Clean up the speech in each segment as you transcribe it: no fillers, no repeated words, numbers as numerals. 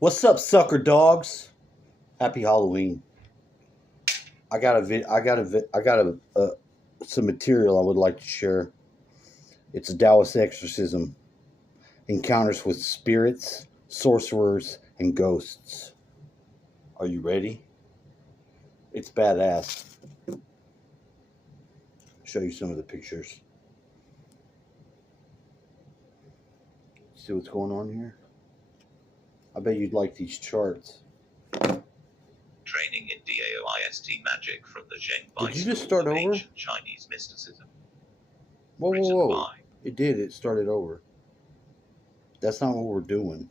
What's up, sucker dogs? Happy Halloween. I got some material I would like to share. It's a Daoist exorcism. Encounters with spirits, sorcerers, and ghosts. Are you ready? It's badass. Show you some of the pictures. See what's going on here? I bet you'd like these charts. Training in Daoist magic from the Zheng Did you just start over? Chinese mysticism. Whoa. It did. It started over. That's not what we're doing.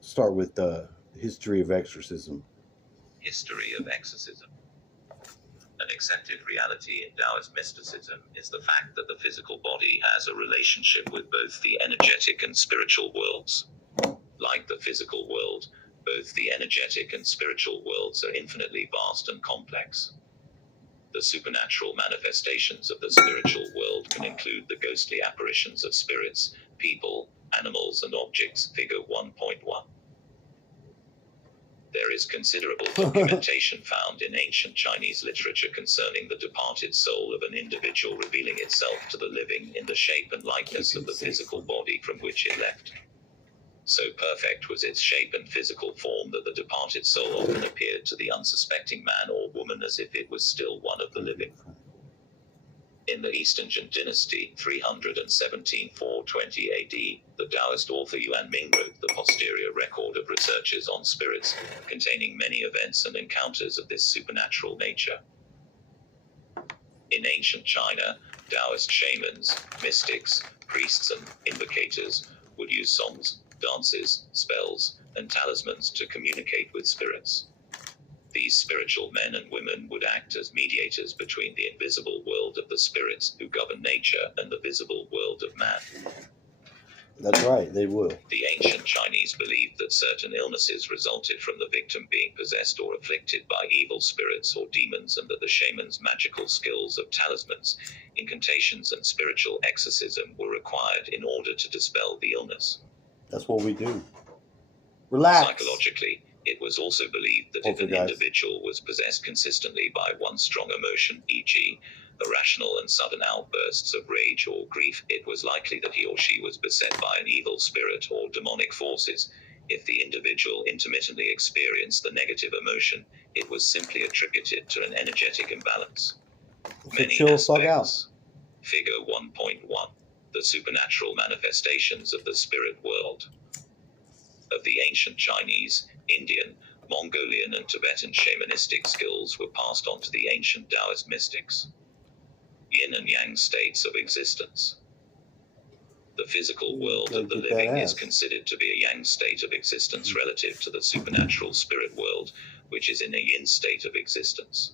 Start with the history of exorcism. History of exorcism. An accepted reality in Taoist mysticism is the fact that the physical body has a relationship with both the energetic and spiritual worlds. Like the physical world, both the energetic and spiritual worlds are infinitely vast and complex. The supernatural manifestations of the spiritual world can include the ghostly apparitions of spirits, people, animals, and objects. Figure 1.1. There is considerable documentation found in ancient Chinese literature concerning the departed soul of an individual revealing itself to the living in the shape and likeness of the physical body from which it left. So perfect was its shape and physical form that the departed soul often appeared to the unsuspecting man or woman as if it was still one of the living. In the Eastern Jin dynasty, 317–420 AD, the Taoist author Yuan Ming wrote the posterior record of researches on spirits, containing many events and encounters of this supernatural nature. In ancient China, Taoist shamans, mystics, priests and invocators would use songs, dances, spells, and talismans to communicate with spirits. These spiritual men and women would act as mediators between the invisible world of the spirits who govern nature and the visible world of man. That's right, they will. The ancient Chinese believed that certain illnesses resulted from the victim being possessed or afflicted by evil spirits or demons, and that the shaman's magical skills of talismans, incantations, and spiritual exorcism were required in order to dispel the illness. That's what we do. Relax. Psychologically, it was also believed that if an individual was possessed consistently by one strong emotion, e.g., irrational and sudden outbursts of rage or grief, it was likely that he or she was beset by an evil spirit or demonic forces. If the individual intermittently experienced the negative emotion, it was simply attributed to an energetic imbalance. Many aspects. Figure 1.1. The supernatural manifestations of the spirit world. Of the ancient Chinese, Indian, Mongolian, and Tibetan shamanistic skills were passed on to the ancient Taoist mystics. Yin and Yang states of existence. The physical world of the living is considered to be a Yang state of existence relative to the supernatural spirit world, which is in a Yin state of existence.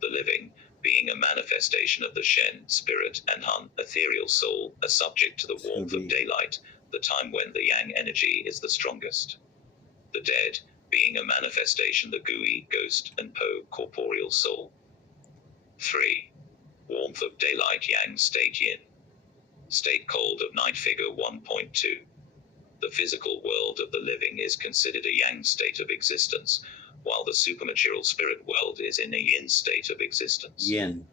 The living, being a manifestation of the Shen, spirit, and Han, ethereal soul, are subject to the warmth of daylight, the time when the Yang energy is the strongest. The dead, being a manifestation the Gui, ghost, and Po, corporeal soul. 3. Warmth of daylight Yang state Yin. State cold of night figure 1.2. The physical world of the living is considered a Yang state of existence, while the supermaterial spirit world is in a Yin state of existence. Yin.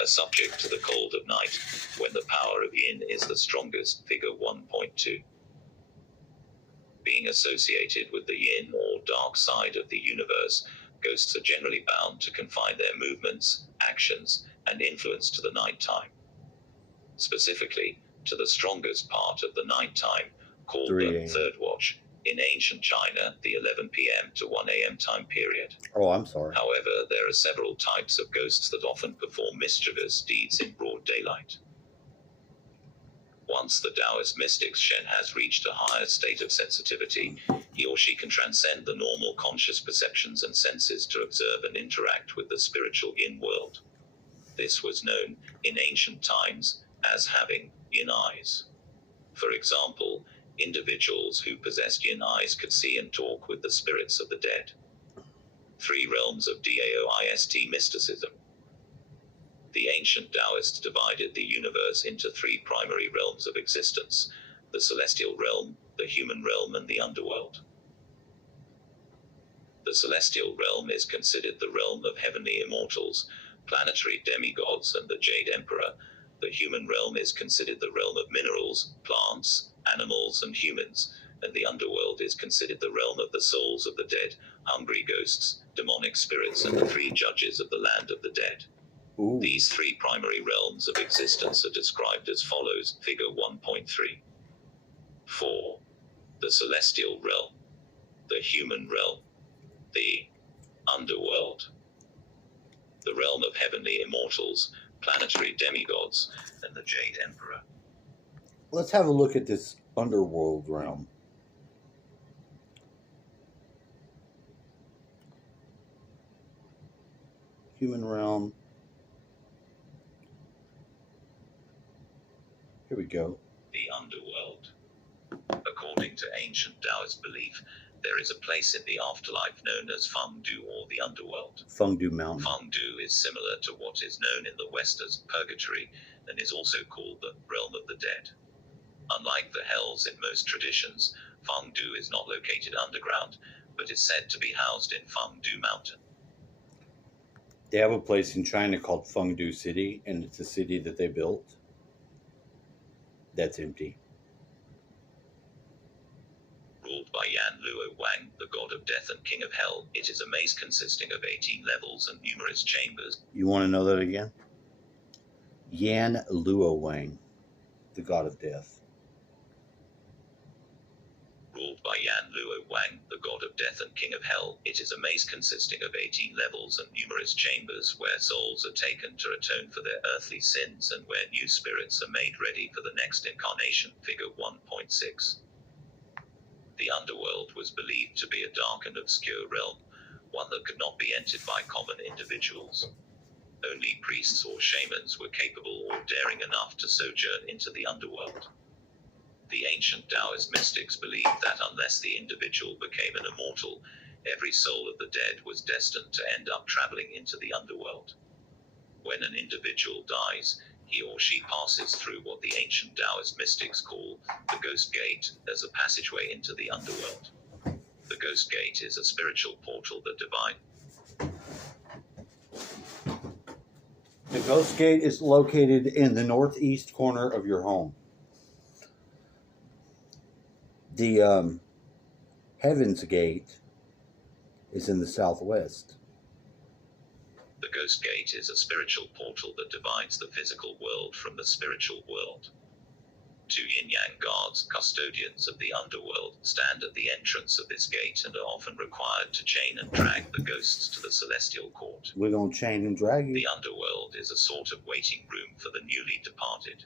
A subject to the cold of night, when the power of Yin is the strongest, figure 1.2. Being associated with the Yin or dark side of the universe, ghosts are generally bound to confine their movements, actions, and influence to the night time. Specifically, to the strongest part of the night time, called the third watch, in ancient China, the 11 p.m. to 1 a.m. time period. Oh, I'm sorry. However, there are several types of ghosts that often perform mischievous deeds in broad daylight. Once the Taoist mystic Shen has reached a higher state of sensitivity, he or she can transcend the normal conscious perceptions and senses to observe and interact with the spiritual Yin world. This was known, in ancient times, as having Yin eyes. For example, individuals who possessed Yin eyes could see and talk with the spirits of the dead. 3 realms of Daoist mysticism. The ancient Taoists divided the universe into 3 primary realms of existence: the celestial realm, the human realm, and the underworld. The celestial realm is considered the realm of heavenly immortals, planetary demigods, and the Jade Emperor. The human realm is considered the realm of minerals, plants, animals, and humans, and the underworld is considered the realm of the souls of the dead, hungry ghosts, demonic spirits, and the three judges of the land of the dead. Ooh. These three primary realms of existence are described as follows, figure 1.3. 4. The celestial realm, the human realm, the underworld, the realm of heavenly immortals, planetary demigods, and the Jade Emperor. Let's have a look at this underworld realm. Human realm. Here we go. The underworld. According to ancient Daoist belief, there is a place in the afterlife known as Fengdu, or the underworld. Fengdu Mountain. Fengdu is similar to what is known in the West as purgatory, and is also called the realm of the dead. Unlike the hells in most traditions, Fengdu is not located underground, but is said to be housed in Fengdu Mountain. They have a place in China called Fengdu City, and it's a city that they built that's empty. Ruled by Yan Luo Wang, the god of death and king of hell, it is a maze consisting of 18 levels and numerous chambers. You want to know that again? Yan Luo Wang, the god of death. Ruled by Yan Luo Wang, the god of death and king of hell, it is a maze consisting of 18 levels and numerous chambers where souls are taken to atone for their earthly sins and where new spirits are made ready for the next incarnation, figure 1.6. The underworld was believed to be a dark and obscure realm, one that could not be entered by common individuals. Only priests or shamans were capable or daring enough to sojourn into the underworld. The ancient Daoist mystics believed that unless the individual became an immortal, every soul of the dead was destined to end up traveling into the underworld. When an individual dies, he or she passes through what the ancient Daoist mystics call the Ghost Gate as a passageway into the underworld. The Ghost Gate is a spiritual portal that divides. The Ghost Gate is located in the northeast corner of your home. The Heaven's Gate is in the southwest. The Ghost Gate is a spiritual portal that divides the physical world from the spiritual world. Two yin-yang guards, custodians of the underworld, stand at the entrance of this gate and are often required to chain and drag the ghosts to the celestial court. We're going to chain and drag you. The underworld is a sort of waiting room for the newly departed.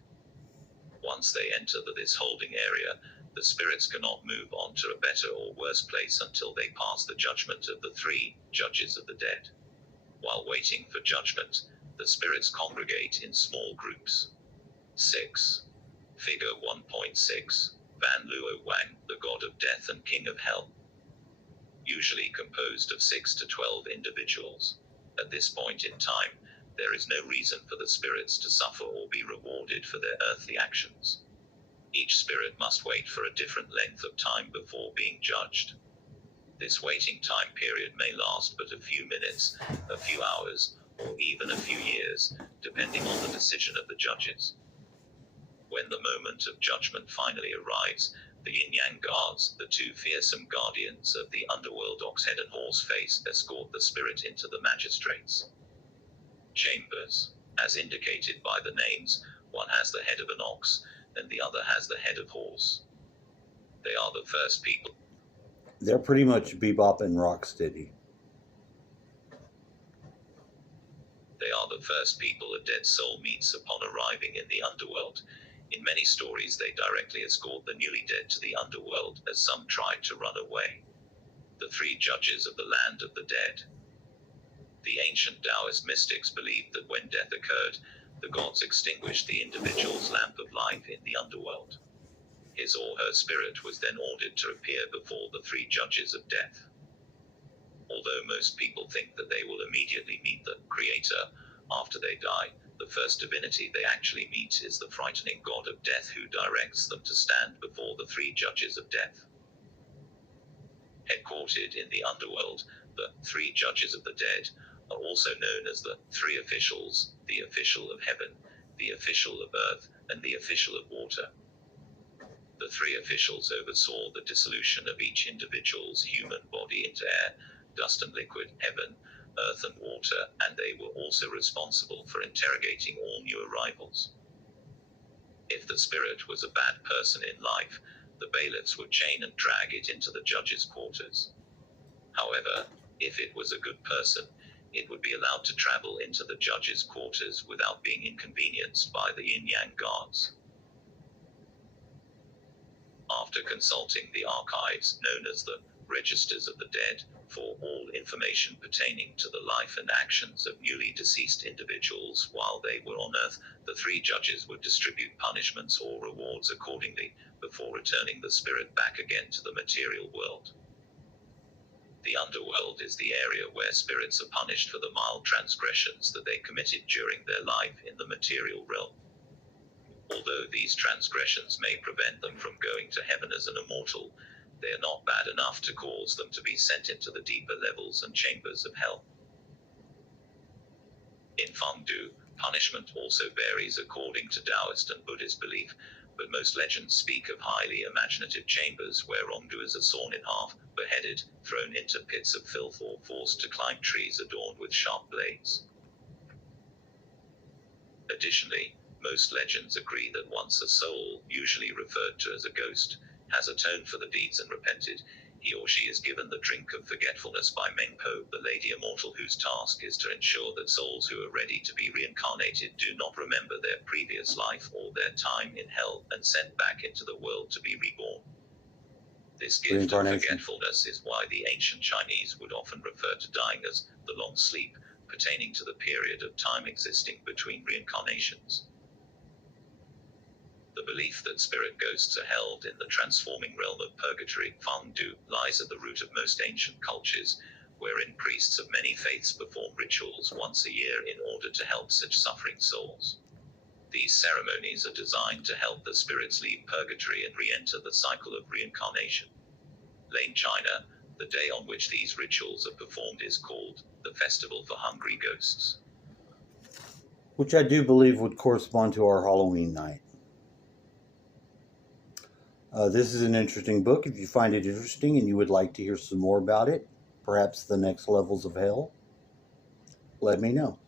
Once they enter this holding area, the spirits cannot move on to a better or worse place until they pass the judgment of the three judges of the dead. While waiting for judgment, the spirits congregate in small groups. 6. Figure 1.6. Van Luo Wang, the god of death and king of hell. Usually composed of 6 to 12 individuals. At this point in time, there is no reason for the spirits to suffer or be rewarded for their earthly actions. Each spirit must wait for a different length of time before being judged. This waiting time period may last but a few minutes, a few hours, or even a few years, depending on the decision of the judges. When the moment of judgment finally arrives, the yin-yang guards, the two fearsome guardians of the underworld ox-head and horse-face, escort the spirit into the magistrates' chambers. As indicated by the names, one has the head of an ox, and the other has the head of horse. They are the first people. They're pretty much Bebop and Rocksteady. They are the first people a dead soul meets upon arriving in the underworld. In many stories they directly escort the newly dead to the underworld, as some tried to run away. The three judges of the land of the dead. The ancient Daoist mystics believed that when death occurred, the gods extinguished the individual's lamp of life in the underworld. His or her spirit was then ordered to appear before the three judges of death. Although most people think that they will immediately meet the Creator after they die, the the first divinity they actually meet is the frightening god of death who directs them to stand before the three judges of death. Headquartered in the underworld, the three judges of the dead are also known as the three officials: the official of heaven, the official of earth, and the official of water. The three officials oversaw the dissolution of each individual's human body into air, dust and liquid, heaven, earth and water, and they were also responsible for interrogating all new arrivals. If the spirit was a bad person in life, the bailiffs would chain and drag it into the judge's quarters. However, if it was a good person, it would be allowed to travel into the judge's quarters without being inconvenienced by the yin-yang guards. After consulting the archives known as the Registers of the Dead for all information pertaining to the life and actions of newly deceased individuals while they were on Earth, the three judges would distribute punishments or rewards accordingly, before returning the spirit back again to the material world. The underworld is the area where spirits are punished for the mild transgressions that they committed during their life in the material realm. Although these transgressions may prevent them from going to heaven as an immortal, they are not bad enough to cause them to be sent into the deeper levels and chambers of hell. In Fengdu, punishment also varies according to Daoist and Buddhist belief, but most legends speak of highly imaginative chambers where wrongdoers are sawn in half, beheaded, thrown into pits of filth, or forced to climb trees adorned with sharp blades. Additionally, most legends agree that once a soul, usually referred to as a ghost, has atoned for the deeds and repented, he or she is given the drink of forgetfulness by Mengpo, the Lady Immortal, whose task is to ensure that souls who are ready to be reincarnated do not remember their previous life or their time in hell, and sent back into the world to be reborn. This gift of forgetfulness is why the ancient Chinese would often refer to dying as the long sleep, pertaining to the period of time existing between reincarnations. The belief that spirit ghosts are held in the transforming realm of purgatory, Fengdu, lies at the root of most ancient cultures, wherein priests of many faiths perform rituals once a year in order to help such suffering souls. These ceremonies are designed to help the spirits leave purgatory and re-enter the cycle of reincarnation. In China, the day on which these rituals are performed is called the Festival for Hungry Ghosts, which I do believe would correspond to our Halloween night. This is an interesting book. If you find it interesting and you would like to hear some more about it, perhaps the next levels of hell, let me know.